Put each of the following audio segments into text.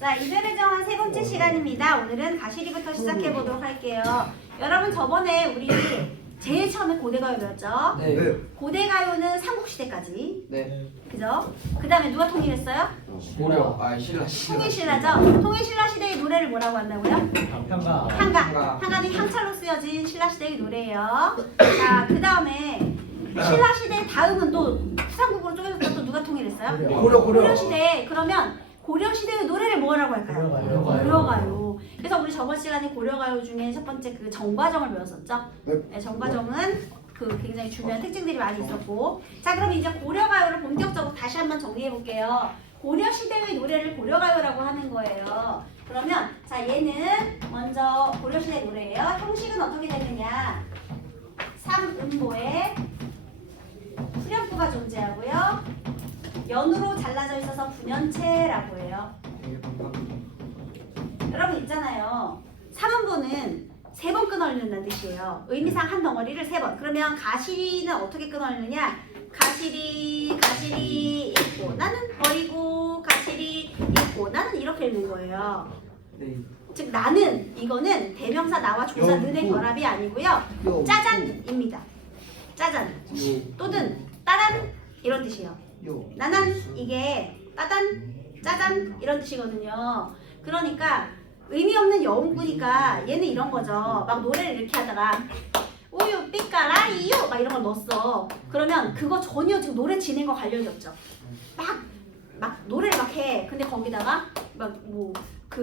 자, 이별을 정한 세 번째 시간입니다. 오늘은 가시리부터 시작해 보도록 할게요. 여러분 저번에 우리 제일 처음에 고대가요 배웠죠? 네. 고대가요는 삼국시대까지. 네. 그죠? 그 다음에 누가 통일했어요? 고려. 신라. 통일신라죠? 통일신라 시대의 노래를 뭐라고 한다고요? 한가. 한가. 한가는 향찰로 쓰여진 신라 시대의 노래예요. 자, 그 다음에 신라 시대 다음은 또 후삼국으로 쪼개졌다. 또 누가 통일했어요? 고려 시대. 그러면 고려 시대의 노래를 뭐라고 할까요? 고려가요. 그래서 우리 저번 시간에 고려가요 중에 첫 번째 그 정과정을 배웠었죠? 네, 정과정은 그 굉장히 중요한 특징들이 많이 있었고. 자, 그럼 이제 고려가요를 본격적으로 다시 한번 정리해 볼게요. 고려 시대의 노래를 고려가요라고 하는 거예요. 그러면 자, 얘는 먼저 고려 시대 노래예요. 형식은 어떻게 되느냐? 삼음보에 후렴구가 존재하고요. 연으로 잘라져 있어서 분연체라고 해요. 여러분 있잖아요. 삼음보는 세 번 끊어읽는다는 뜻이에요. 의미상 한 덩어리를 세 번. 그러면 가시리는 어떻게 끊어읽느냐? 가시리 있고 나는 버리고 가시리 있고 나는 이렇게 읽는 거예요. 네. 즉 나는 이거는 대명사 나와 조사 는의 결합이 아니고요. 짜잔입니다. 짜잔 또는 따단 이런 뜻이에요. 나난 이게 따단 짜잔 이런 뜻이거든요. 그러니까 의미 없는 여운꾸니까 얘는 이런 거죠. 막 노래를 이렇게 하다가 우유 삐까라이유 막 이런 걸 넣었어. 그러면 그거 전혀 지금 노래 진행 거 관련이 없죠. 막 노래를 막 해. 근데 거기다가 막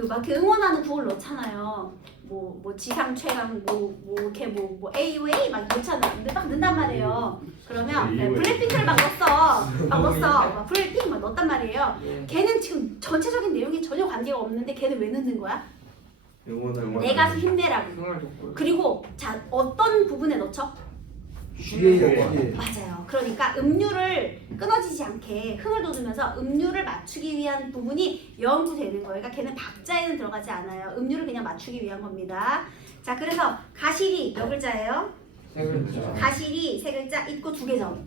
막 응원하는 구호를 넣잖아요. 지상 최강 이렇게 AOA 막 넣잖아. 근데 막 넣는단 말이에요. 그러면 블랙핑크를 막 넣었어. 블랙핑크 막 넣었단 말이에요. 걔는 지금 전체적인 내용이 전혀 관계가 없는데 걔는 왜 넣는 거야? 내 가수 힘내라고. 그리고 자 어떤 부분에 넣죠? 맞아요. 그러니까 음률을 끊어지지 않게 흥을 돋우면서 음률을 맞추기 위한 부분이 여음도 되는 거예요. 그러니까 걔는 박자에는 들어가지 않아요. 음률을 그냥 맞추기 위한 겁니다. 자, 그래서 가시리 몇 글자예요? 가시리 세 글자 있고 두 개죠.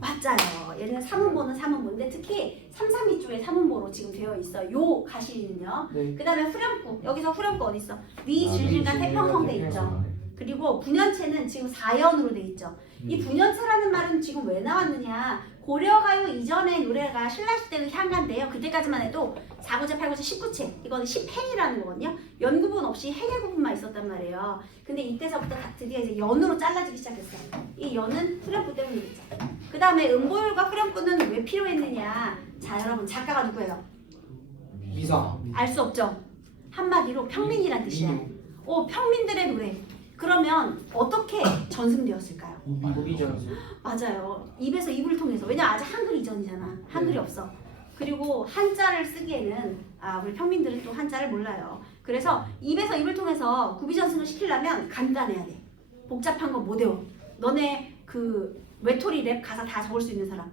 맞아요. 얘는 삼음보는 삼음보인데 특히 3, 3위 쪽에 삼음보로 지금 되어 있어요. 요 가시리는요. 네. 그 다음에 후렴구. 여기서 후렴구 어디 있어? 위질질간 태평성돼 있죠. 그리고 분연체는 지금 4연으로 돼 있죠. 이 분연체라는 말은 지금 왜 나왔느냐? 고려가요 이전의 노래가 신라시대의 향가인데요. 그때까지만 해도 4구체, 8구체, 19체 이거는 10행이라는 거거든요. 연구분 없이 행의 부분만 있었단 말이에요. 근데 이때서부터 드디어 이제 연으로 잘라지기 시작했어요. 이 연은 후렴구 때문이겠죠. 그 다음에 음보율과 후렴구는 왜 필요했느냐? 자, 여러분 작가가 누구예요? 미사. 알 수 없죠. 한마디로 평민이란 뜻이야. 평민들의 노래. 그러면 어떻게 전승되었을까요? 맞아요. 입에서 입을 통해서. 왜냐면 아직 한글 이전이잖아. 한글이 없어. 그리고 한자를 쓰기에는 우리 평민들은 또 한자를 몰라요. 그래서 입에서 입을 통해서 구비전승을 시키려면 간단해야 돼. 복잡한 거 못 외워. 너네 그 외톨이 랩 가사 다 적을 수 있는 사람.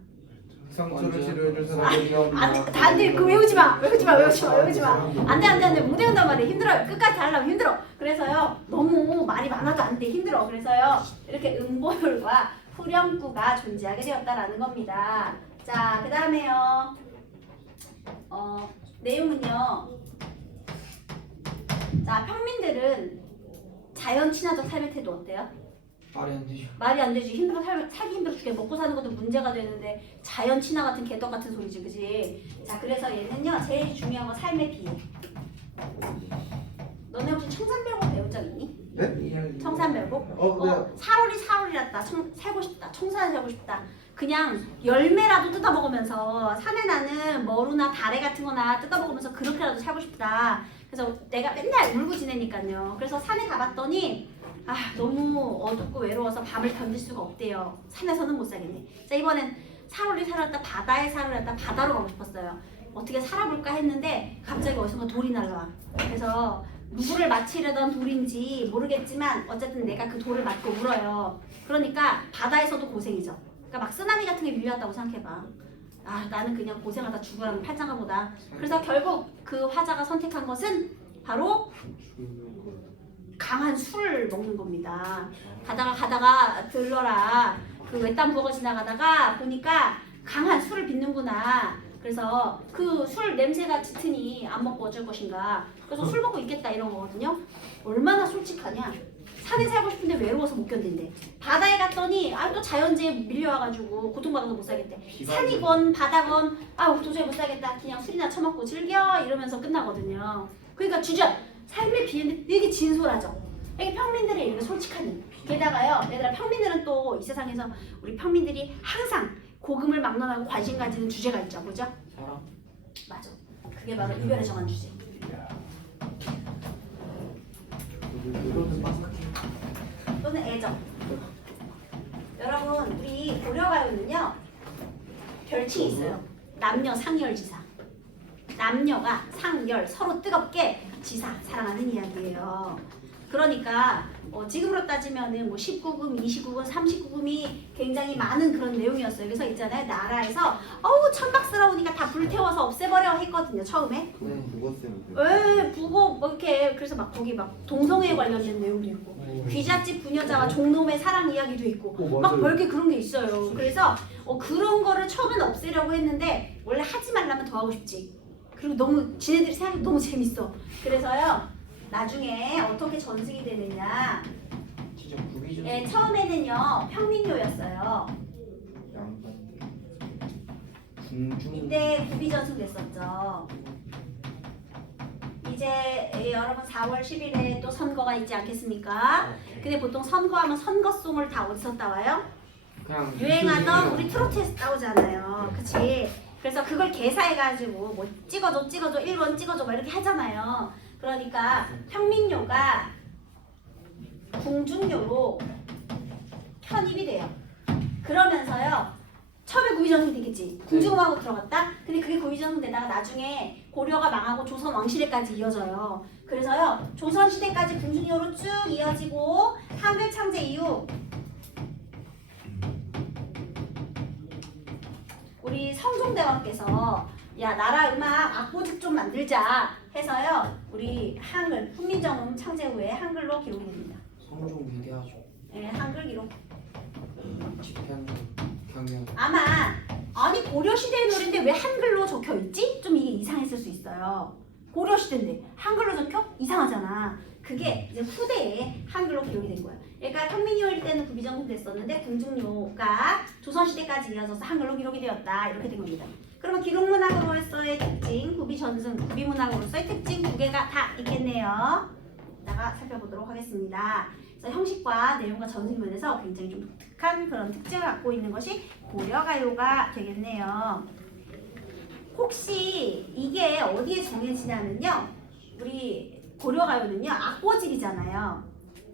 상처를 치료해줄 사람이 안돼. 그거 외우지 마. 안돼. 못 외운단 말이야. 힘들어요. 끝까지 다 하려면 힘들어. 그래서요 너무 말이 많아도 안 돼. 힘들어. 그래서요 이렇게 음보율과 후렴구가 존재하게 되었다라는 겁니다. 자, 그 다음에요 내용은요. 자, 평민들은 자연 친화적 삶의 태도 어때요? 말이 안 되지. 살기 힘들어 죽게. 먹고 사는 것도 문제가 되는데 자연 친화 같은 개떡 같은 소리지, 그지? 자, 그래서 얘는요 제일 중요한 건 삶의 비애. 너네 혹시 청산별곡 배운 적 있니? 네? 청산별곡? 사월이랐다. 살고 싶다. 청산에 살고 싶다. 그냥 열매라도 뜯어 먹으면서 산에 나는 머루나 다래 같은 거나 뜯어 먹으면서 그렇게라도 살고 싶다. 그래서 내가 맨날 울고 지내니까요. 그래서 산에 가봤더니 너무 어둡고 외로워서 밤을 견딜 수가 없대요. 산에서는 못 살겠네. 자, 이번엔 살월이 살았다 바다에 살았다 바다로 가고 싶었어요. 어떻게 살아볼까 했는데 갑자기 어디선가 돌이 날라와. 그래서 누구를 마치려던 돌인지 모르겠지만 어쨌든 내가 그 돌을 맞고 울어요. 그러니까 바다에서도 고생이죠. 그러니까 막 쓰나미 같은 게 밀려왔다고 생각해봐. 나는 그냥 고생하다 죽으라는 팔짱가 보다. 그래서 결국 그 화자가 선택한 것은 바로 강한 술을 먹는 겁니다. 가다가 들러라. 그 외딴 부엌을 지나가다가 보니까 강한 술을 빚는구나. 그래서 그 술 냄새가 짙으니 안 먹고 어쩔 것인가. 그래서 술 먹고 있겠다 이런 거거든요. 얼마나 솔직하냐. 산에 살고 싶은데 외로워서 못 견딘대. 바다에 갔더니 또 자연재해 밀려와가지고 고통받아서 못 살겠대. 산이건 바다건 도저히 못 살겠다. 그냥 술이나 처먹고 즐겨 이러면서 끝나거든요. 그러니까 주전 삶의 비유는 되게 진솔하죠. 이게 평민들의 이렇게 솔직한 일. 게다가요, 얘들아 평민들은 또 이 세상에서 우리 평민들이 항상 고금을 막론하고 관심 가지는 주제가 있죠, 뭐죠? 사랑. 맞아. 그게 바로 이별에 정한 주제. 또는 애정. 여러분 우리 고려가요는요 별칭이 있어요. 남녀 상열지사. 남녀가 상열 서로 뜨겁게 지사 사랑하는 이야기예요. 그러니까 지금으로 따지면은 뭐 19금, 29금, 39금이 굉장히 많은 그런 내용이었어요. 그래서 있잖아요. 나라에서 천박스러우니까 다 불태워서 없애버려 했거든요. 처음에. 북어 뭐 이렇게 그래서 막 거기 막 동성애에 관련된 내용도 있고 귀잣집 부녀자와 종놈의 사랑 이야기도 있고 막 별게 그런 게 있어요. 그래서 그런 거를 처음엔 없애려고 했는데 원래 하지 말라면 더 하고 싶지. 그리고 너무 지네들이 생각이 너무 재밌어. 그래서요. 나중에 어떻게 전승이 되느냐. 진짜 구비전. 네, 처음에는요 평민료였어요. 이때 구비전승 됐었죠. 이제 여러분 4월 10일에 또 선거가 있지 않겠습니까? 근데 보통 선거하면 선거송을 다 어디서 따와요? 유행하던 우리 트로트에서 따오잖아요. 그치? 그래서 그걸 개사해가지고 뭐 찍어줘 1번 찍어줘 막 이렇게 하잖아요. 그러니까 평민료가 궁중료로 편입이 돼요. 그러면서요. 처음에 구비전승 되겠지. 궁중음하고 들어갔다. 근데 그게 구비전승 되다가 나중에 고려가 망하고 조선 왕시대까지 이어져요. 그래서요. 조선시대까지 궁중료로 쭉 이어지고 한글 창제 이후 우리 성종대왕께서 야 나라 음악 악보집 좀 만들자 해서요. 우리 한글 훈민정음 창제 후에 한글로 기록이 됩니다. 성종 위대하죠. 네, 한글 기록. 집행 경영. 아니 고려시대의 노래인데 왜 한글로 적혀있지? 좀 이게 이상했을 수 있어요. 고려시대인데 한글로 적혀? 이상하잖아. 그게 이제 후대에 한글로 기록이 된 거예요. 그러니까 평민이일 때는 구비전승 됐었는데 궁중료가 조선시대까지 이어져서 한글로 기록이 되었다. 이렇게 된 겁니다. 그러면 기록문학으로서의 특징, 구비전승, 구비문학으로서의 특징 두 개가 다 있겠네요. 이따가 살펴보도록 하겠습니다. 그래서 형식과 내용과 전승면에서 굉장히 좀 독특한 그런 특징을 갖고 있는 것이 고려가요가 되겠네요. 혹시 이게 어디에 정해지냐면요. 우리 고려가요는요. 악보집이잖아요.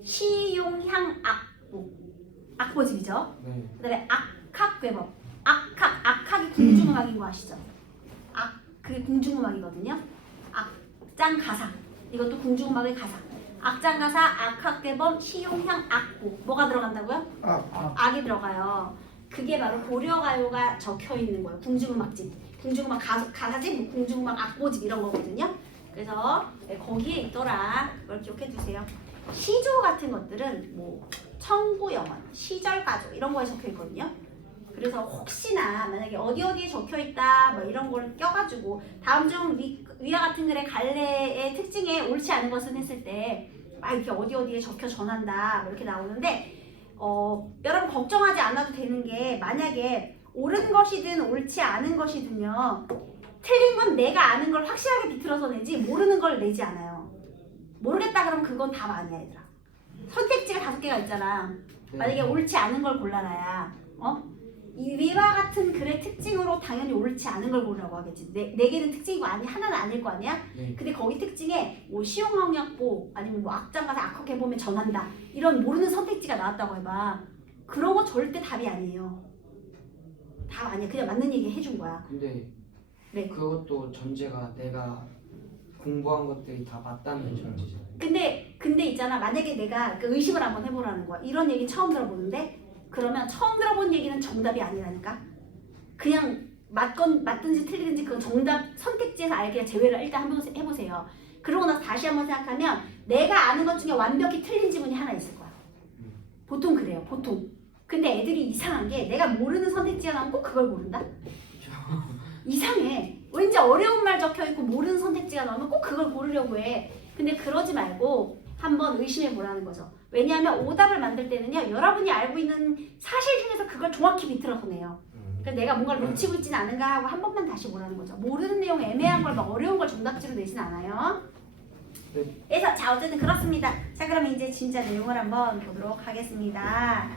시용향 악보. 악보집이죠. 네. 그 다음에 악학괴법. 악학이 궁중음악인 거 아시죠? 그게 궁중음악이거든요. 악장가사. 이것도 궁중음악의 가사. 악장가사, 악학괴범, 시용향, 악보. 뭐가 들어간다고요? 악이 들어가요. 그게 바로 고려가요가 적혀있는 거예요. 궁중음악집. 궁중음악 가사집, 궁중음악 악보집 이런 거거든요. 그래서 거기에 있더라. 그걸 기억해 두세요. 시조 같은 것들은 뭐 청구영원, 시절가조 이런 거에 적혀 있거든요. 그래서 혹시나 만약에 어디에 적혀 있다 뭐 이런 걸 껴가지고 다음 중 위와 같은 글의 갈래의 특징에 옳지 않은 것은 했을 때 막 이렇게 어디에 적혀 전한다 뭐 이렇게 나오는데 여러분 걱정하지 않아도 되는 게 만약에 옳은 것이든 옳지 않은 것이든요. 틀린 건 내가 아는 걸 확실하게 비틀어서 내지 모르는 걸 내지 않아요. 모르겠다 그러면 그건 답 아니야 얘들아. 선택지가 5개가 있잖아. 만약에 옳지 않은 걸 골라놔야 이 위와 같은 글의 특징으로 당연히 옳지 않은 걸 고르라고 하겠지. 네 개는 특징이고 하나는 아닐 거 아니야? 네. 근데 거기 특징에 뭐 시용항약보 아니면 뭐 악장가사 악학해보면 전한다 이런 모르는 선택지가 나왔다고 해봐. 그런 거 절대 답이 아니에요. 답 아니야. 그냥 맞는 얘기 해준 거야. 근데 네. 그것도 전제가 내가 공부한 것들이 다 맞다는 전제잖아요. 근데 있잖아. 만약에 내가 그 의심을 한번 해보라는 거야. 이런 얘기 처음 들어보는데 그러면 처음 들어본 얘기는 정답이 아니라니까. 그냥 맞든지 틀리든지 그 정답 선택지에서 알게 제외를 일단 한번 해보세요. 그러고 나서 다시 한번 생각하면 내가 아는 것 중에 완벽히 틀린 지문이 하나 있을 거야. 보통 그래요. 보통. 근데 애들이 이상한 게 내가 모르는 선택지가 나오면 꼭 그걸 고른다. 이상해. 왠지 어려운 말 적혀 있고 모르는 선택지가 나오면 꼭 그걸 고르려고 해. 근데 그러지 말고 한번 의심해 보라는 거죠. 왜냐하면 오답을 만들 때는요, 여러분이 알고 있는 사실 중에서 그걸 정확히 비틀어서 내요. 그러니까 내가 뭔가를 놓치고 있지는 않은가 하고 한 번만 다시 보라는 거죠. 모르는 내용 애매한 걸 막 어려운 걸 정답지로 내진 않아요. 네. 그래서 자 어쨌든 그렇습니다. 자 그러면 이제 진짜 내용을 한번 보도록 하겠습니다.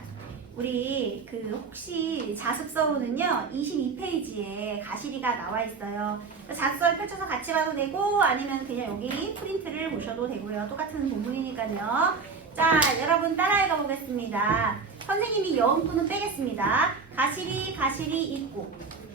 우리 그 혹시 자습서우는요 22페이지에 가시리가 나와 있어요. 자습서를 펼쳐서 같이 봐도 되고 아니면 그냥 여기 프린트를 보셔도 되고요. 똑같은 본문이니까요. 자 여러분 따라 읽어보겠습니다. 선생님이 여음부는 빼겠습니다. 가시리 있고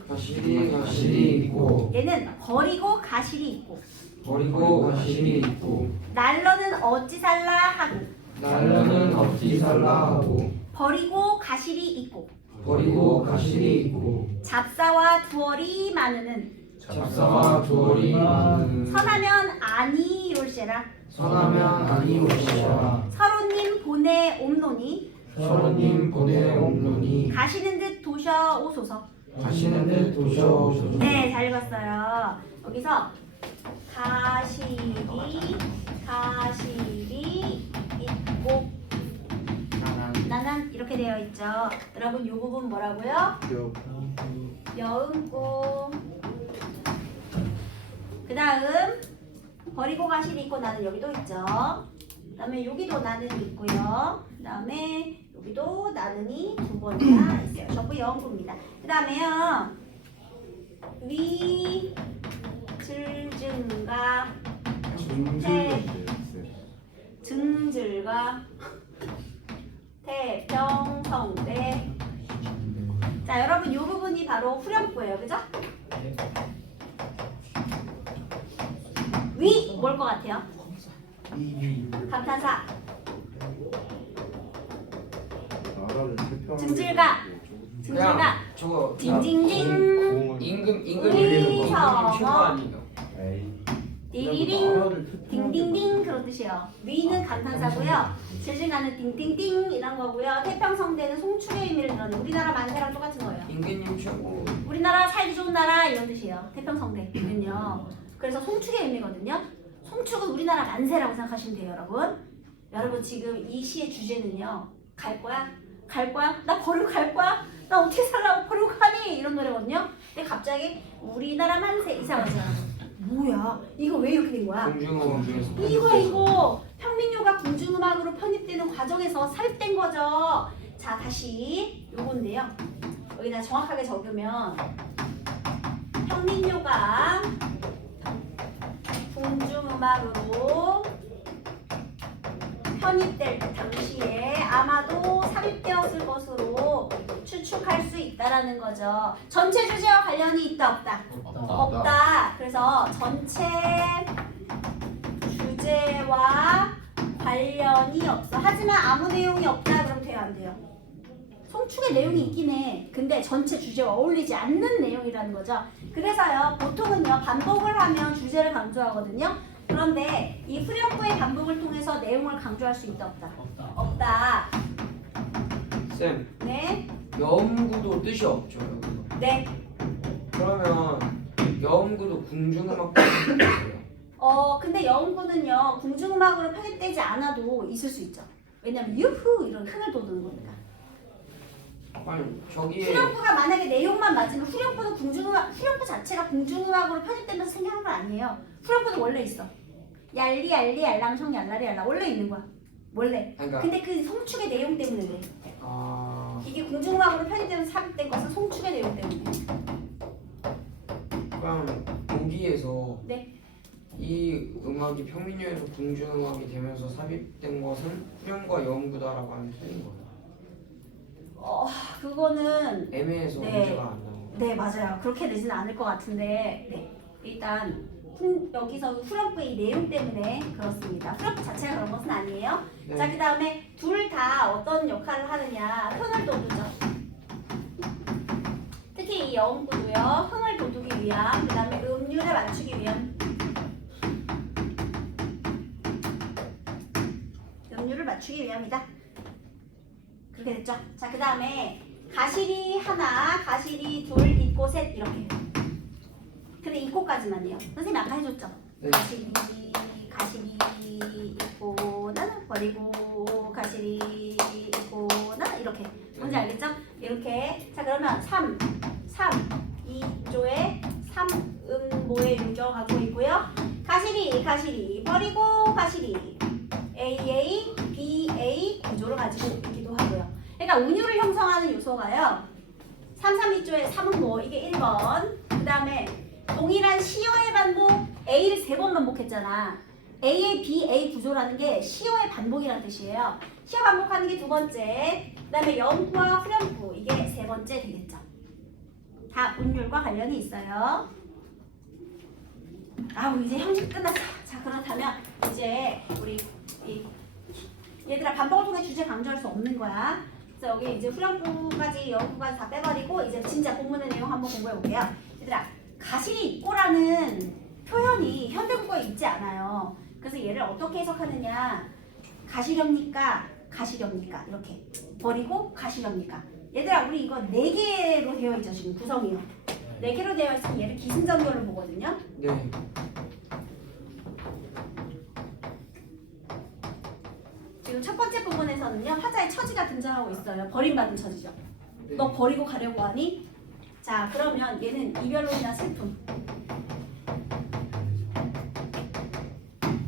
가시리 있고 얘는 버리고 가시리 있고 버리고 가시리 있고 날러는 어찌 살라 하고 날로는 어찌 살라 하고 버리고 가시리 있고 버리고 가시리 있고 잡사와 두얼이 많으는 잡사와 두얼이 많은 선하면 아니올세라 선하면 아니올시라 서로님 보내 옴노니 서로님 보내옵노니 가시는 듯 도셔오소서. 가시는 듯 도셔오소서. 네, 잘 읽었어요. 여기서 가시리 있고 나난 이렇게 되어 있죠. 여러분 이 부분 뭐라고요? 여음고. 그 다음 버리고 가시리 있고 나는 여기도 있죠. 그 다음에 여기도 나는 있고요. 그 다음에 여기도 나는이 두 번이나 있어요. 전부 여음구입니다. 그 다음에요. 위, 질증가, 증질과 태평성대. 자, 여러분 이 부분이 바로 후렴구예요. 그죠? 위, 뭘 것 같아요? 감탄사. 증질가. 증질가. 저거 징징징. 임금 읽는 거 최고 아니에요? 띠리링. 딩딩딩 그런 뜻이에요. 위는 감탄사고요. 질질가는 딩딩딩 이런 거고요. 태평성대는 송축의 의미를 드러내. 우리나라 만세랑 똑같은 거예요. 임금님 최고. 우리나라 살기 좋은 나라 이런 뜻이에요. 태평성대는요. 그래서 송축의 의미거든요. 송축은 우리나라 만세라고 생각하시면 돼요, 여러분. 여러분 지금 이 시의 주제는요. 갈 거야? 갈 거야? 나 버리고 갈 거야? 나 어떻게 살라고 버리고 가니? 이런 노래거든요. 근데 갑자기 우리나라 만세 이상하잖아. 뭐야? 이거 왜 이렇게 된 거야? 공중어원 중에서 이거 평민요가 궁중음악으로 편입되는 과정에서 삽입된 거죠. 자 다시 요건데요. 여기다 정확하게 적으면 평민요가 궁중음악으로 편입될 당시에 아마도 삽입되었을 것으로 추측할 수 있다라는 거죠. 전체 주제와 관련이 있다 없다? 없다. 그래서 전체 주제와 관련이 없어. 하지만 아무 내용이 없다 그럼 돼요 안 돼요? 송축의 내용이 있긴 해. 근데 전체 주제와 어울리지 않는 내용이라는 거죠. 그래서요 보통은요 반복을 하면 주제를 강조하거든요. 그런데 이 후렴구의 반복을 통해서 내용을 강조할 수 있다 없다? 없다. 쌤, 네. 여음구도 뜻이 없죠 여기서. 네. 그러면 여음구도 궁중음악 뜻이에요? 근데 여음구는요 궁중음악으로 편입되지 않아도 있을 수 있죠. 왜냐면 유후 이런 흥을 돋우는 거니까. 아니 저기에 후렴구가 만약에 내용만 맞으면 후렴구는 후렴구 자체가 궁중음악으로 편입되면서 생겨난 건 아니에요. 후렴구는 원래 있어. 얄리 알랑청 얄라리 알라 원래 있는 거야. 원래. 그러니까 근데 그 송축의 내용 때문에 그래. 이게 궁중음악으로 편입되면서 삽입된 것은 송축의 내용 때문에. 그럼 여기에서 네. 이 음악이 평민요에서 궁중음악이 되면서 삽입된 것은 후렴과 여음구다라고 하면 틀린 거예요. 그거는 애매해서 네. 문제가 안 나와요. 네 맞아요. 그렇게 되진 않을 것 같은데 네. 일단 여기서 후렴구의 이 내용 때문에 그렇습니다. 후렴구 자체가 그런 것은 아니에요. 네. 자, 그 다음에 둘 다 어떤 역할을 하느냐 흥을 돋우죠. 특히 이 여음구도요 흥을 돋우기 위한 그 다음에 음률을 맞추기 위한 음률을 맞추기 위함이다. 그렇게 됐죠? 자, 그 다음에 가시리 하나, 가시리 둘, 있고 셋 이렇게 근데 이 코까지만이에요. 선생님이 아까 해줬죠? 네. 가시리 있고는 버리고 가시리 있고는 이렇게. 뭔지 알겠죠? 이렇게. 자 그러면 3 2조에 3음모의 유정하고 있고요. 가시리 버리고 가시리 AA, BA 구조를 가지고 있기도 하고요. 그러니까 운율을 형성하는 요소가요. 3, 2조에 3음모 이게 1번. 그 다음에 동일한 시어의 반복 A를 3번 반복했잖아. A의 BA 구조라는 게 시어의 반복이라는 뜻이에요. 시어 반복하는 게 2번째. 그 다음에 영구와 후렴구 이게 3번째 되겠죠. 다 운율과 관련이 있어요. 이제 형식 끝났어. 자 그렇다면 이제 우리 얘들아 반복을 통해 주제 강조할 수 없는 거야. 그래서 여기 이제 후렴구까지 영구까지 다 빼버리고 이제 진짜 본문의 내용 한번 공부해 볼게요. 얘들아 가시리 있고라는 표현이 현대국어에 있지 않아요. 그래서 얘를 어떻게 해석하느냐. 가시렵니까? 이렇게 버리고 가시렵니까? 얘들아 우리 이거 4개로 되어 있죠. 지금 구성이요. 4개로 되어 있으면 얘를 기승전결로 보거든요. 네. 지금 첫 번째 부분에서는요. 화자의 처지가 등장하고 있어요. 버림받은 처지죠. 네. 너 버리고 가려고 하니? 자 그러면 얘는 이별로 인한 슬픔.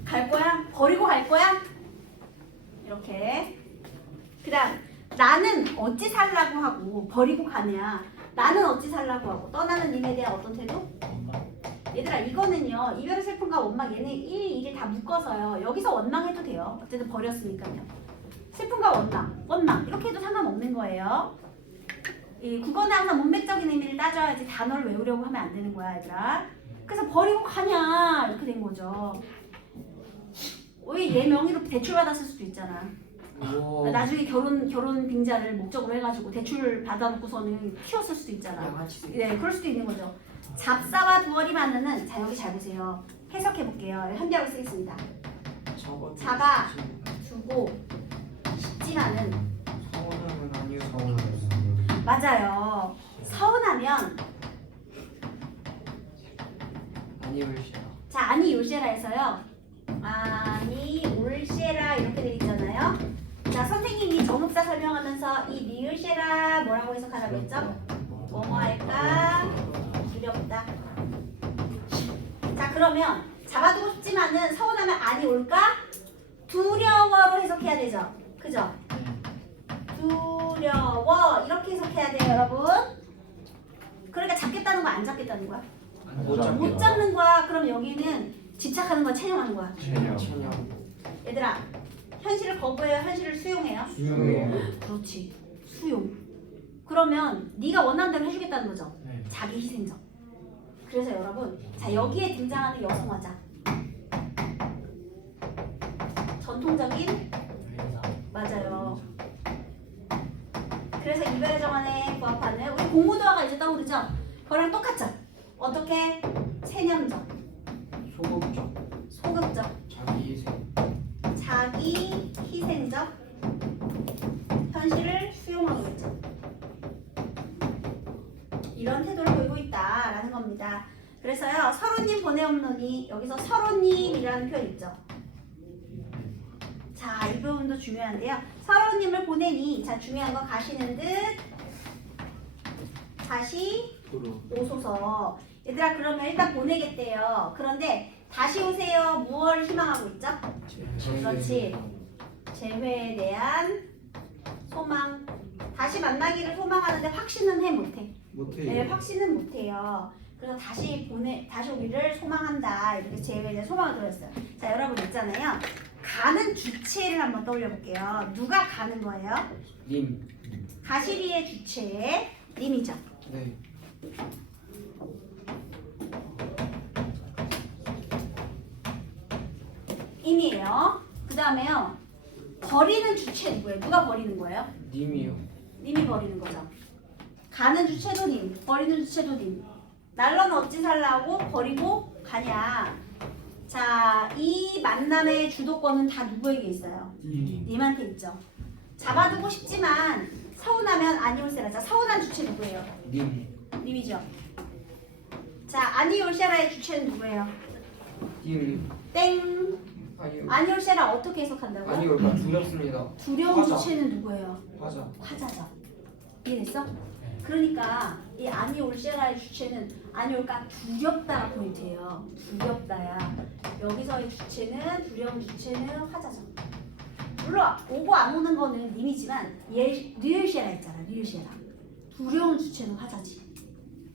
갈 거야? 버리고 갈 거야? 이렇게. 그 다음 나는 어찌 살라고 하고 버리고 가냐. 나는 어찌 살라고 하고 떠나는 님에 대한 어떤 태도? 얘들아 이거는요. 이별의 슬픔과 원망 얘는 1, 2를 다 묶어서요. 여기서 원망해도 돼요. 어쨌든 버렸으니까요. 슬픔과 원망 이렇게 해도 상관없는 거예요. 이 국어는 항상 문맥적인 의미를 따져야지 단어를 외우려고 하면 안 되는 거야 얘들아. 그래서 버리고 가냐 이렇게 된 거죠. 왜 얘 명의로 대출받았을 수도 있잖아. 나중에 결혼 빙자를 목적으로 해가지고 대출 받아놓고서는 키웠을 수도 있잖아. 네, 그럴 수도 있는 거죠. 잡사와 두얼이 만나는 자 여기 잘 보세요. 해석해 볼게요. 현대어로 쓰겠습니다. 잡아 두고 싶지만은 서운함은 아니요. 맞아요. 서운하면 아니올시라. 자 아니 올세라 해서요. 아니 올세라 이렇게 돼 있잖아요. 자 선생님이 정읍사 설명하면서 이 리을세라 뭐라고 해석하라고 했죠? 뭐뭐 할까? 두렵다. 자 그러면 잡아두고 싶지만은 서운하면 아니 올까? 두려워로 해석해야 되죠. 그죠? 두려워 이렇게 해석해야 돼요 여러분. 그러니까 잡겠다는 거야 안 잡겠다는 거야? 못 잡는 거야. 그럼 여기는 집착하는 거야 체념하는 거야? 천연. 얘들아 현실을 거부해요 현실을 수용해요? 수용해요. 그렇지 수용. 그러면 네가 원하는 대로 해주겠다는 거죠? 네. 자기 희생적. 그래서 여러분 자 여기에 등장하는 여성화자 전통적인 맞아요. 그래서 이별의 정원에 부합하는 우리 공무도화가 이제 떠오르죠? 그거랑 똑같죠? 어떻게? 체념적 소극적 자기 희생적 현실을 수용하고 있죠. 이런 태도를 보이고 있다라는 겁니다. 그래서요 서로님 보내옵노니 여기서 서로님이라는 표현 있죠. 자 이 부분도 중요한데요. 서로님을 보내니 자 중요한 거 가시는 듯 다시 오소서. 얘들아 그러면 일단 보내겠대요. 그런데 다시 오세요. 무엇을 희망하고 있죠? 그렇지. 재회에 대한 소망. 다시 만나기를 소망하는데 확신은 해 못해? 네, 확신은 못해요. 그래서 다시 오기를 소망한다. 이렇게 재회에 대한 소망을 들었어요. 자 여러분 있잖아요. 가는 주체를 한번 떠올려 볼게요. 누가 가는 거예요? 님. 가시리의 주체 님이죠. 네. 임이에요. 그 다음에요. 버리는 주체 누구예요? 누가 버리는 거예요? 님이요. 님이 버리는 거죠. 가는 주체도 님, 버리는 주체도 님. 날로는 어찌 살라고 버리고 가냐. 자, 이 만남의 주도권은 다 누구에게 있어요? 님한테 있죠. 잡아두고 싶지만 서운하면 아니올세라. 자, 서운한 주체 누구예요? 님. 님이죠. 자, 아니올세라의 주체는 누구예요? 님 땡. 아니요. 아니올세라 어떻게 해석한다고요? 아니요. 두렵습니다. 두려운 화자. 주체는 누구예요? 화자. 화자죠. 이해됐어? 그러니까 이 아니올세라의 주체는 아니올까 두렵다가 포인트예요. 두렵다야. 여기서의 주체는 두려운 주체는 화자죠. 물론 오고 안 오는 거는 님이지만 리을세라 있잖아. 리을세라. 두려운 주체는 화자지.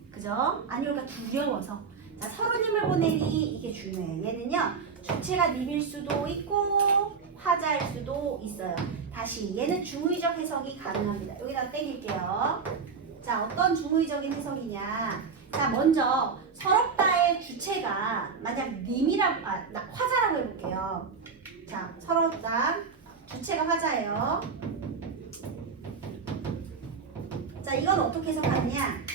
그죠? 아니올까 두려워서. 자, 서로 님을 보내니 이게 중요해요. 얘는요. 주체가 님일 수도 있고 화자일 수도 있어요. 다시 얘는 중의적 해석이 가능합니다. 여기다 땡길게요. 자, 어떤 중의적인 해석이냐. 자, 먼저 서럽다의 주체가 만약 님이라고 화자라고 해볼게요. 자, 서럽다 주체가 화자예요. 자, 이건 어떻게 해석하느냐.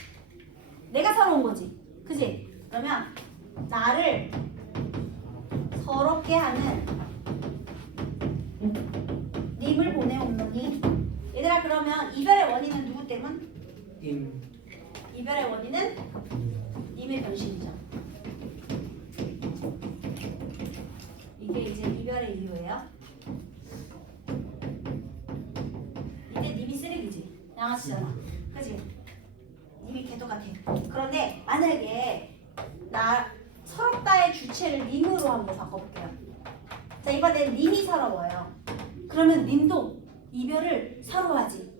내가 서러운 거지. 그지? 그러면 나를 서럽게 하는 님을 보내옵노니. 얘들아, 그러면 이별의 원인은 누구 때문? 님. 이별의 원인은 님의 변심이죠. 이게 이제 이별의 이유예요. 이때 님이 쓰레기지. 양아치잖아. 그치? 님이 개도 같아. 그런데 만약에 나 서럽다의 주체를 님으로 한번 바꿔볼게요. 자, 이번엔 님이 서러워요. 그러면 님도 이별을 서러워하지.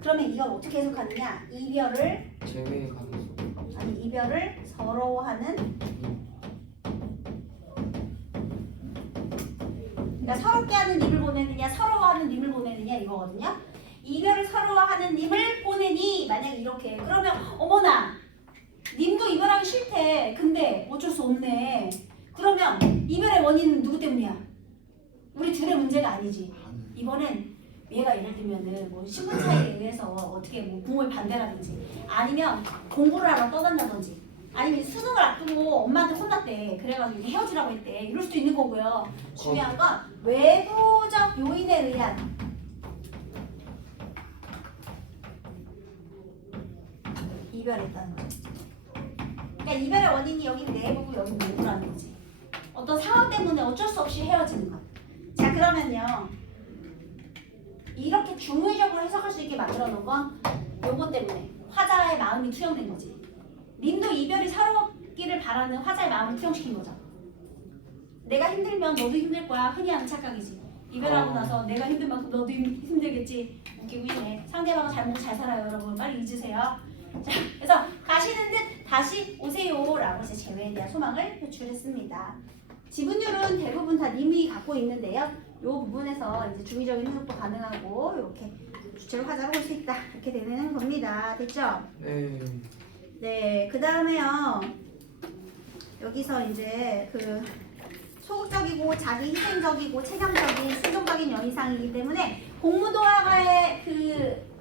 그러면 이걸 어떻게 해석하느냐? 이별을 제외의 가능성. 아니 이별을 서러워하는. 그러니까 서럽게 하는 님을 보내느냐 서러워하는 님을 보내느냐 이거거든요. 이별을 서러워하는 님을 보내니 만약 이렇게 그러면 어머나 님도 이별하기 싫대. 근데 어쩔 수 없네. 그러면 이별의 원인은 누구 때문이야? 우리 둘의 문제가 아니지. 이번엔 얘가 예를 들면은 뭐 신분 차이에 의해서 어떻게 뭐 부모의 반대라든지 아니면 공부를 하러 떠난다든지 아니면 수능을 앞두고 엄마한테 혼났대. 그래가지고 헤어지라고 했대. 이럴 수도 있는 거고요. 중요한 건 외부적 요인에 의한 이별했다는 거죠. 그러니까 이별의 원인이 여기 내부고 여기 외부라는 거지. 어떤 상황 때문에 어쩔 수 없이 헤어지는 것. 자, 그러면요. 이렇게 중의적으로 해석할 수 있게 만들어 놓은 건 요거 때문에 화자의 마음이 투영된 거지. 님도 이별이 서럽기를 바라는 화자의 마음을 투영시킨 거죠. 내가 힘들면 너도 힘들 거야. 흔히 하는 착각이지. 이별하고 나서 내가 힘든 만큼 너도 힘들겠지. 웃기고 있네. 상대방은 잘 먹고 잘 살아요. 여러분 빨리 잊으세요. 자, 그래서 가시는 듯 다시 오세요 라고 이제 재회에 대한 소망을 표출했습니다. 지분율은 대부분 다 님이 갖고 있는데요. 이 부분에서 이제 중의적인 해석도 가능하고 이렇게 주체를 화자로 볼 수 있다. 이렇게 되는 겁니다. 됐죠? 네. 네, 그 다음에요. 여기서 이제 그 소극적이고 자기 희생적이고 체감적인 수동적인 연이상이기 때문에 공무도화가의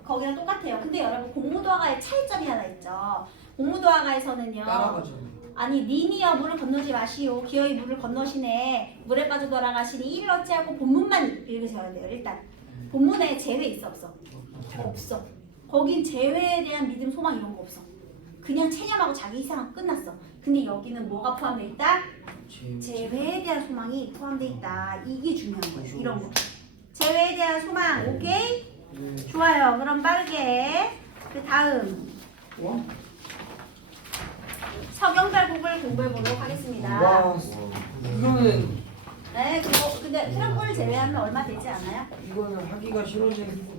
거기랑 똑같아요. 근데 여러분 공무도화가의 차이점이 하나 있죠. 공무도화가에서는요. 따라가죠. 아니 님이여 물을 건너지 마시오. 기어이 물을 건너시네. 물에 빠져 돌아가시니 이를 어찌하고 본문만 읽으셔야 돼요. 일단 본문에 재회 있어 없어? 없어. 거긴 재회에 대한 믿음, 소망 이런 거 없어. 그냥 체념하고 자기 희생하고 끝났어. 근데 여기는 뭐가 포함돼 있다? 재회에 대한 소망이 포함돼 있다. 이게 중요한 거예요. 이런 거. 재회에 대한 소망. 오케이? 네. 좋아요. 그럼 빠르게 그 다음 서경달곡을 공부해 보도록 하겠습니다. 와, 이거는 네, 그거 근데 트럼프를 제외하면 얼마 되지 않아요? 이거는 하기가 싫어지는.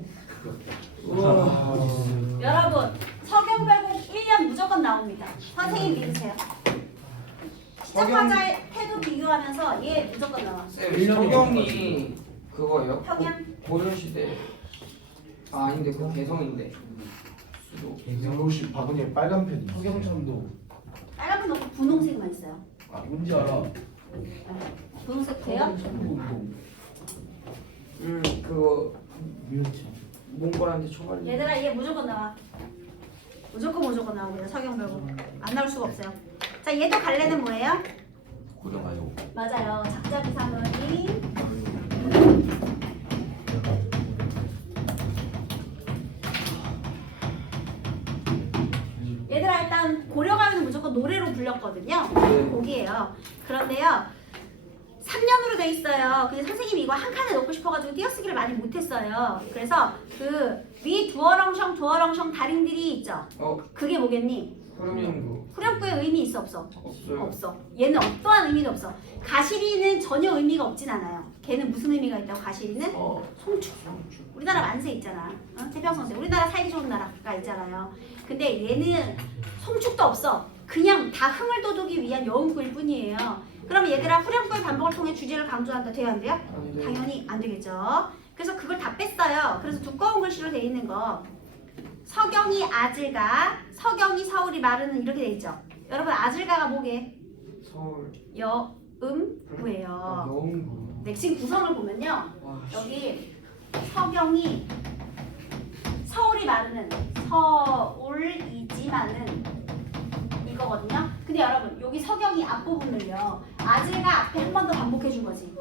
여러분 서경달곡 1년 무조건 나옵니다. 선생님 믿으세요. 시작하자의 태도 비교하면서 얘 무조건 나와. 쌤, 서경이 그거예요? 평양? 고려시대. 아, 아닌데 그거 개성인데. 수도. 혹시 바구니에 빨간 펜 있어요? 서경천도 빨간 분 없고 분홍색만 있어요. 뭔지 알아. 분홍색 돼요? 서경천도 그거 미웠지. 몽골한테 초발리. 얘들아 얘 무조건 나와. 무조건 나오고요. 서경별곡 안 나올 수가 없어요. 자 얘도 갈래는 뭐예요? 고려가요. 맞아요. 작자 비사문이 얘들아 일단 고려가요는 무조건 노래로 불렸거든요. 그런데요 3년으로 돼 있어요. 근데 선생님이 이거 한 칸에 넣고 싶어가지고 띄어쓰기를 많이 못했어요. 그래서 그 위 두어렁청 다링들이 있죠. 그게 뭐겠니? 후렴구 후렴구의 의미 있어 없어? 없어요. 없어. 얘는 어떠한 의미도 없어. 가시리는 전혀 의미가 없진 않아요. 걔는 무슨 의미가 있다고? 가시리는 송축. 우리나라 만세 있잖아. 태평성세. 우리나라 살기 좋은 나라가 있잖아요. 근데 얘는 송축도 없어. 그냥 다 흥을 돋우기 위한 여운구일 뿐이에요. 그럼 얘들아 후렴구의 반복을 통해 주제를 강조한다. 돼요 안 돼요? 안 돼요. 당연히 안 되겠죠. 그래서 그걸 다 뺐어요. 그래서 두꺼운 글씨로 돼 있는 거. 서경이 아질가, 서경이 서울이 마르는 이렇게 돼 있죠. 여러분 아질가가 뭐게? 서울 여음구예요. 여운구. 네, 지금 구성을 보면요. 와, 여기 서경이 서울이 마르는 서울이지만은 이거거든요. 근데 여러분 여기 서경이 앞부분을요. 아질가 앞에 한 번 더 반복해 준 거지.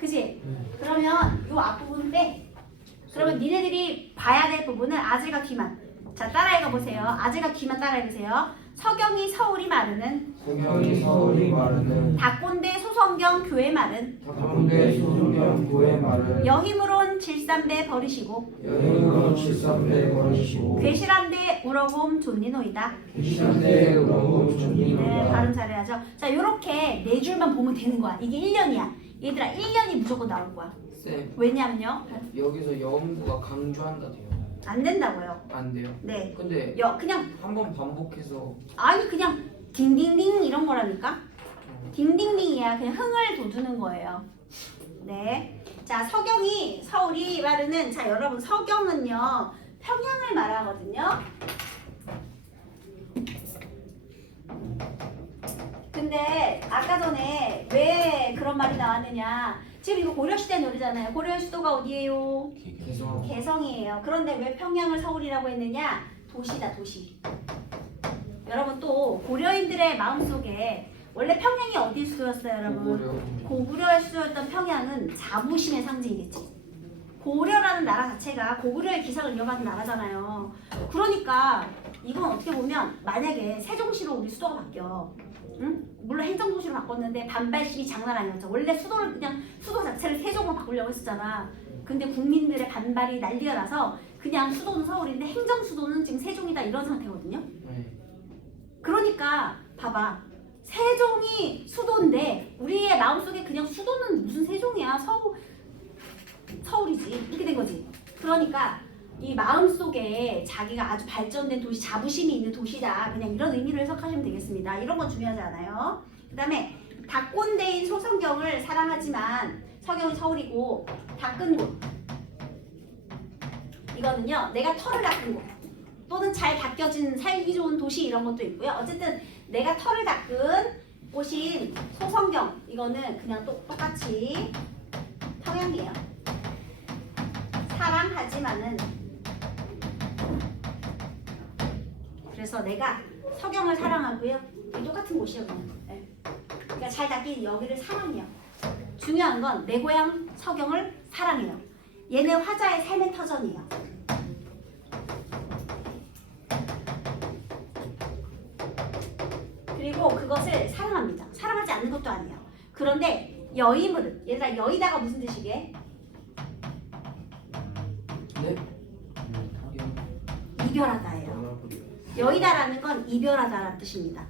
그치? 그러면 요 앞부분 빼. 그러면 니네들이 봐야 될 부분은 아질과 뒤만. 자 따라 읽어보세요. 아질과 뒤만 따라 읽으세요. 서경이 서울이 마르는 서경이 서울이 마르는 닭꼰대 소성경 교회 마른 닭꼰대 소중경 교회 마른 여힘으론 질삼배 버리시고 여행으로 칠삼배 버리시고 괴실한데 우러곰 존니노이다. 귀신한데 우렁금 네, 존니노다. 발음 잘해야죠. 자 요렇게 네 줄만 보면 되는 거야. 이게 1년이야. 얘들아 1년이 무조건 나올 거야. 쌤 왜냐면요. 여기서 여운구가 강조한다 돼요. 안 된다고요. 안 돼요. 네. 근데 그냥 한 번 반복해서 아니 그냥 딩딩딩 이런 거라니까. 딩딩딩이야. 그냥 흥을 돋우는 거예요. 네. 자 서경이 서울이 마르는 자 여러분 서경은요 평양을 말하거든요. 근데 아까 전에 왜 그런 말이 나왔느냐. 지금 이거 고려시대 노래잖아요. 고려의 수도가 어디예요? 계속 개성이에요. 그런데 왜 평양을 서울이라고 했느냐? 도시다 도시. 여러분 또 고려인들의 마음속에 원래 평양이 어디 수도였어요 여러분? 고구려의 수도였던 평양은 자부심의 상징이겠지. 고려라는 나라 자체가 고구려의 기상을 이어받은 나라잖아요. 그러니까 이건 어떻게 보면 만약에 세종시로 우리 수도가 바뀌어. 응? 물론 행정도시로 바꿨는데 반발심이 장난 아니었죠. 원래 수도를 그냥 수도 자체를 세종으로 바꾸려고 했었잖아. 근데 국민들의 반발이 난리가 나서 그냥 수도는 서울인데 행정 수도는 지금 세종이다 이런 상태거든요. 네. 그러니까 봐봐. 세종이 수도인데 우리의 마음속에 그냥 수도는 무슨 세종이야. 서울이지. 이렇게 된 거지. 그러니까 이 마음속에 자기가 아주 발전된 도시, 자부심이 있는 도시다. 그냥 이런 의미로 해석하시면 되겠습니다. 이런 건 중요하지 않아요. 그 다음에 닭꼰대인 소성경을 사랑하지만 서경이 서울이고 닦은 곳. 이거는요. 내가 털을 닦은 곳. 또는 잘 닦여진 살기 좋은 도시 이런 것도 있고요. 어쨌든 내가 털을 닦은 곳인 소성경. 이거는 그냥 똑같이 평양이에요. 사랑하지만은 그래서 내가 서경을 사랑하고요. 이 똑같은 곳이에요. 그냥. 네. 그러니까 잘 닦인 여기를 사랑해요. 중요한 건 내 고향 서경을 사랑해요. 얘는 화자의 삶의 터전이에요. 그리고 그것을 사랑합니다. 사랑하지 않는 것도 아니에요. 그런데 여의물은 얘들아 여의다가 무슨 뜻이게? 네? 이별하다예요. 여의다라는 건 이별하다라는 뜻입니다.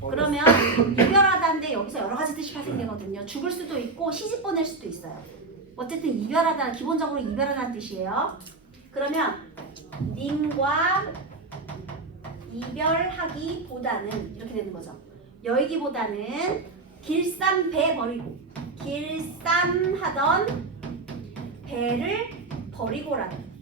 그러면 이별하다인데 여기서 여러 가지 뜻이 발생되거든요. 죽을 수도 있고 시집 보낼 수도 있어요. 어쨌든 이별하다 기본적으로 이별하다는 뜻이에요. 그러면 님과 이별하기보다는 이렇게 되는 거죠. 여의기보다는 길쌈배 버리고 길쌈하던 배를 버리고라는.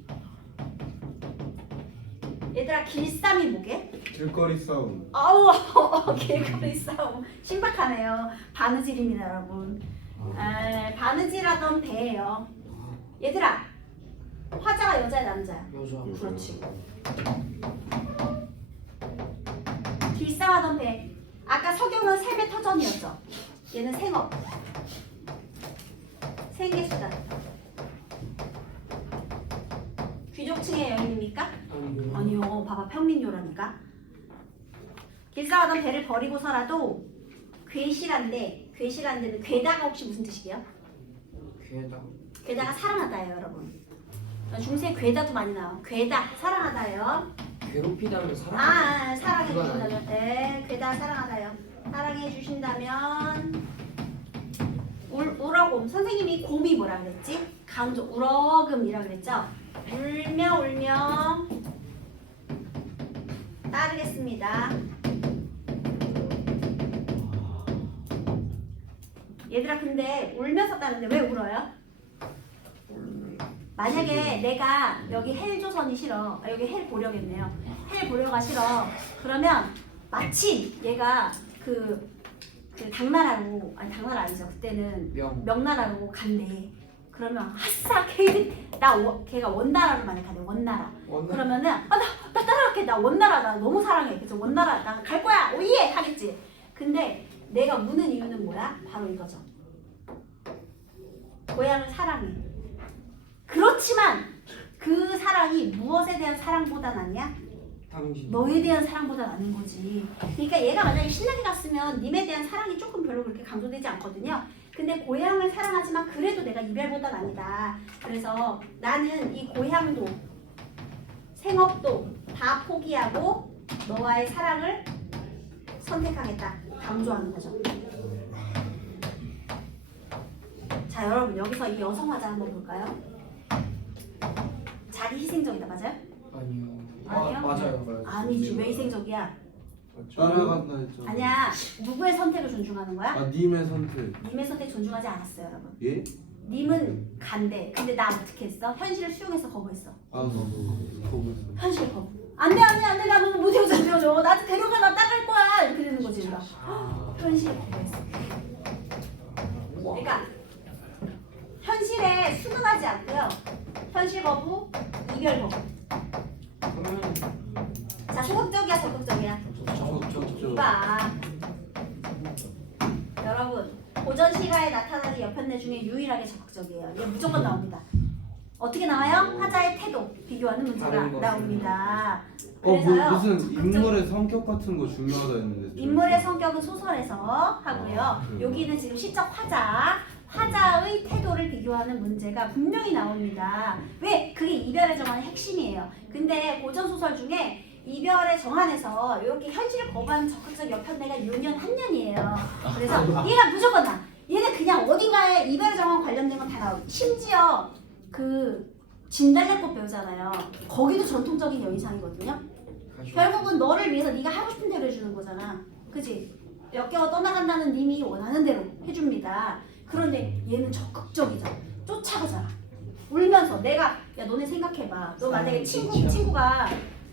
얘들아 길쌈이 뭐게? 길거리 싸움. 어우 길거리 싸움 신박하네요. 바느질입니다 여러분. 바느질하던 배예요. 얘들아 화자가 여자야 남자야? 여자. 그렇지. 길쌈하던 배. 아까 서경은 삶의 터전이었죠. 얘는 생업. 생계수단. 귀족층의 여인입니까? 아니요. 봐봐 평민요라니까. 길쌈하던 배를 버리고서라도 괴실한데 괴시라는 데는 괴다가 혹시 무슨 뜻이게요? 괴다. 괴다가 사랑하다예요, 여러분. 중세 괴다도 많이 나와. 괴다 사랑하다예요. 괴롭히다면 사랑. 사랑해 그건 주신다면, 네, 괴다 사랑하다요. 사랑해 주신다면 우러금. 선생님이 곰이 뭐라 그랬지? 강조 우러금이라 그랬죠? 울며 따르겠습니다. 얘들아 근데 울면서 따는데 왜 울어요? 만약에 내가 여기 헬조선이 싫어, 여기 헬 보려겠네요. 헬 보려가 싫어. 그러면 마침 얘가 그 당나라로, 아니 당나라 아니죠. 그때는 명나라로 간대. 그러면 아싸 걔가 원나라로 만약에 원나라. 그러면은 나 따라갈게. 나 원나라다. 너무 사랑해. 그래서 원나라 나 갈 거야. 오예 하겠지. 근데 내가 우는 이유는 뭐야? 바로 이거죠. 고향을 사랑해. 그렇지만 그 사랑이 무엇에 대한 사랑보단 아니야? 당신. 너에 대한 사랑보단 아닌 거지. 그러니까 얘가 만약에 신나게 갔으면 님에 대한 사랑이 조금 별로 그렇게 강조되지 않거든요. 근데 고향을 사랑하지만 그래도 내가 이별보단 아니다. 그래서 나는 이 고향도 생업도 다 포기하고 너와의 사랑을 선택하겠다. 강조하는 거죠. 자 여러분 여기서 이 여성 화자 한번 볼까요? 자기 희생적이다. 맞아요? 아니요. 아니요? 맞아요. 아니지. 왜 희생적이야? 따라간다 했잖아. 아니야. 누구의 선택을 존중하는 거야? 님의 선택. 님의 선택 존중하지 않았어요 여러분. 예? 님은 간대. 근데 나 어떻게 했어? 현실을 수용해서 거부했어. 거부했어. 현실 거부. 안돼 나 너무 못 헤어져. 나한테 데려가. 나 따라갈 거야. 이렇게 되는 거지 우리가. 현실 거부했어. 그러니까 현실에 순응하지 않고요. 현실 거부, 이별 거부. 그러면 자 소극적이야 적극적이야? 이봐. 여러분 고전 시가에 나타나는 여편네 중에 유일하게 적극적이에요. 이게 무조건 나옵니다. 어떻게 나와요? 화자의 태도 비교하는 문제가 다른 것은. 나옵니다. 그래서요. 무슨 적극적- 인물의 성격 같은 거 중요하다 했는데. 인물의 성격은 소설에서 하고요. 아, 그래요? 여기는 지금 시적 화자의 태도를 비교하는 문제가 분명히 나옵니다. 왜? 그게 이별의 정한의 핵심이에요. 근데 고전 소설 중에 이별의 정한에서 이렇게 현실을 거부하는 적극적 여편네가 유년 한 년이에요. 그래서 얘가 무조건 나. 얘는 그냥 어딘가에 이별의 정한 관련된 건 다 나오고 심지어 그 진달래꽃 배우잖아요. 거기도 전통적인 여인상이거든요. 결국은 너를 위해서 네가 하고 싶은 대로 해주는 거잖아. 그치? 역겨워 떠나간다는 님이 원하는 대로 해줍니다. 그런데 얘는 적극적이죠. 쫓아가잖아. 울면서 내가 야 너네 생각해봐. 너 만약에 친구가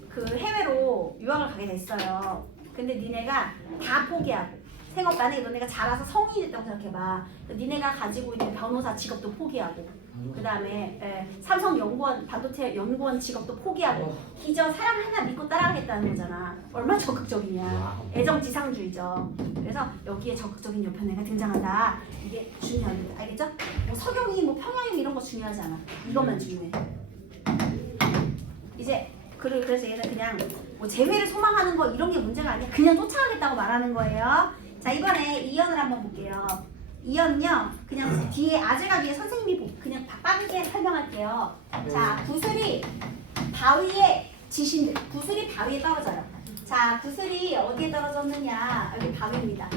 그 해외로 유학을 가게 됐어요. 근데 니네가 다 포기하고 생업 만약에 너네가 자라서 성인이 됐다고 생각해봐. 니네가 가지고 있는 변호사 직업도 포기하고 그 다음에 삼성 연구원 반도체 연구원 직업도 포기하고 기저 사람 하나 믿고 따라가겠다는 거잖아. 얼마나 적극적이냐. 애정지상주의죠. 그래서 여기에 적극적인 여편애가 등장한다. 이게 중요합니다. 알겠죠? 뭐 서경이 뭐 평양이 이런 거 중요하지 않아. 이것만 중요해. 이제 그래서 얘는 그냥 뭐 재회를 소망하는 거 이런 게 문제가 아니야. 그냥 쫓아가겠다고 말하는 거예요. 자 이번에 이연을 한번 볼게요. 이연은요 그냥 뒤에 아재가 뒤에 선생님이 그냥 빠르게 설명할게요. 자 구슬이 바위에 지신들. 구슬이 바위에 떨어져요. 자 구슬이 어디에 떨어졌느냐. 여기 바위입니다.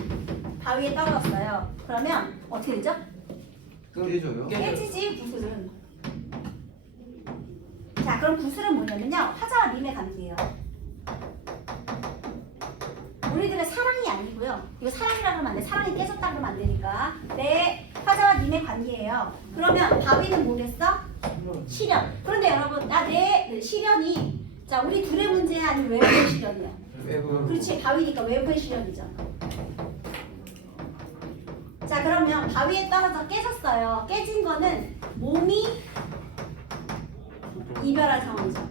바위에 떨어졌어요. 그러면 어떻게 되죠? 깨져요? 깨지지 구슬은. 자 그럼 구슬은 뭐냐면요 화자와 님의 관계예요. 우리들의 사랑이 아니고요. 이거 사랑이라고 하면 안 돼. 사랑이 깨졌다 그러면 안 되니까. 내 화자와 님의 관계예요. 그러면 바위는 뭐겠어? 시련. 그런데 여러분 내 시련이 자 우리 둘의 문제야 아니면 외부의 시련이야? 외부. 그렇지 바위니까 외부의 시련이죠. 자 그러면 바위에 떨어져 깨졌어요. 깨진 거는 몸이 이별한 상황이죠.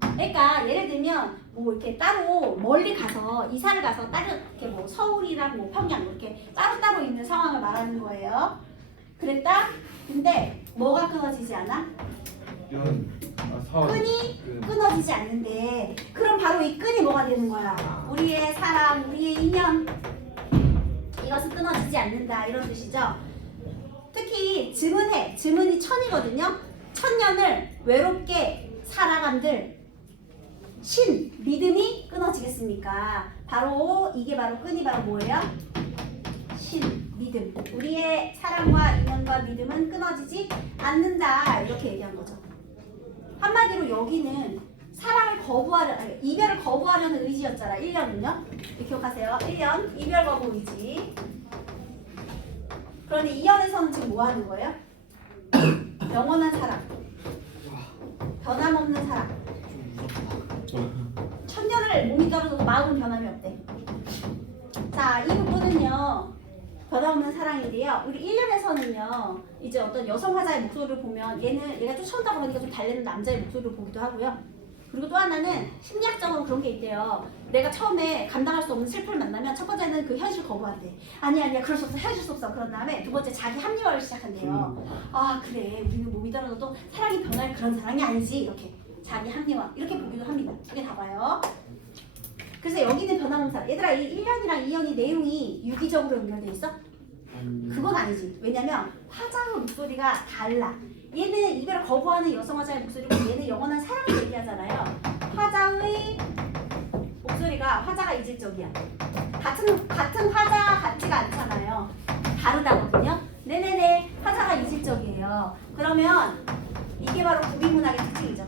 그러니까 예를 들면 뭐 이렇게 따로 멀리 가서 이사를 가서 다른 이렇게 뭐 서울이랑 뭐 평양 이렇게 따로따로 있는 상황을 말하는 거예요. 그랬다. 근데 뭐가 끊어지지 않아? 끈이 끊어지지 않는데 그럼 바로 이 끈이 뭐가 되는 거야? 우리의 사랑, 우리의 인연 이것은 끊어지지 않는다 이런 뜻이죠. 특히 증은해, 증은이 천이거든요. 천년을 외롭게 살아간들 신, 믿음이 끊어지겠습니까? 바로 이게 바로 끈이 바로 뭐예요? 신, 믿음. 우리의 사랑과 인연과 믿음은 끊어지지 않는다 이렇게 얘기한 거죠. 한마디로 여기는 사랑을 거부하려, 아니, 이별을 거부하려는 의지였잖아. 1년은요. 기억하세요. 1년 이별 거부 의지. 그런데 2년에서는 지금 뭐 하는 거예요? 영원한 사랑, 변함없는 사랑. 천년을 몸이 떨어져도 마음은 변함이 없대. 자, 이 부분은요 변함없는 사랑인데요. 우리 1년에서는요 이제 어떤 여성 화자의 목소리를 보면 얘가 쫓아온다 그러니까 좀 달래는 남자의 목소리를 보기도 하고요. 그리고 또 하나는 심리학적으로 그런 게 있대요. 내가 처음에 감당할 수 없는 슬픔을 만나면 첫 번째는 그 현실 거부한대. 아니야 그럴 수 없어, 헤어질 수 없어. 그런 다음에 두 번째 자기 합리화를 시작한대요. 아 그래 우리는 몸이 떨어져도 사랑이 변할 그런 사랑이 아니지. 이렇게 자기 합리화 이렇게 보기도 합니다. 두 개 다 봐요. 그래서 여기는 변함없는 사랑. 얘들아 이 1년이랑 2년이 내용이 유기적으로 연결돼 있어? 그건 아니지. 왜냐면 화자의 목소리가 달라. 얘는 이별을 거부하는 여성 화자의 목소리고 얘는 영원한 사랑을 얘기하잖아요. 화자의 목소리가 화자가 이질적이야. 같은 화자 같지가 않잖아요. 다르다거든요. 네네네 화자가 이질적이에요. 그러면 이게 바로 구비문학의 특징이죠.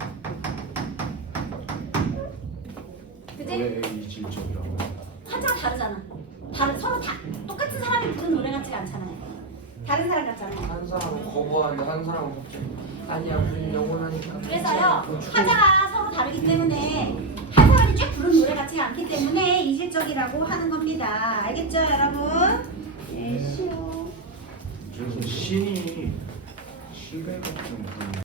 그치? 왜 이질적이라고? 화자가 다르잖아. 서로 다 똑같은 사람이 부른 노래 같지가 않잖아요. 다른 사람 같잖아요. 한 사람은 거부하는데 한 사람은 갑자기 아니야 우린 영원하니까. 그래서요 화자가 서로 다르기 때문에 한 사람이 쭉 부른 노래 같지가 않기 때문에 이질적이라고 하는 겁니다. 알겠죠 여러분? 네, 쉬워. 그래서 신이 신뢰가 좀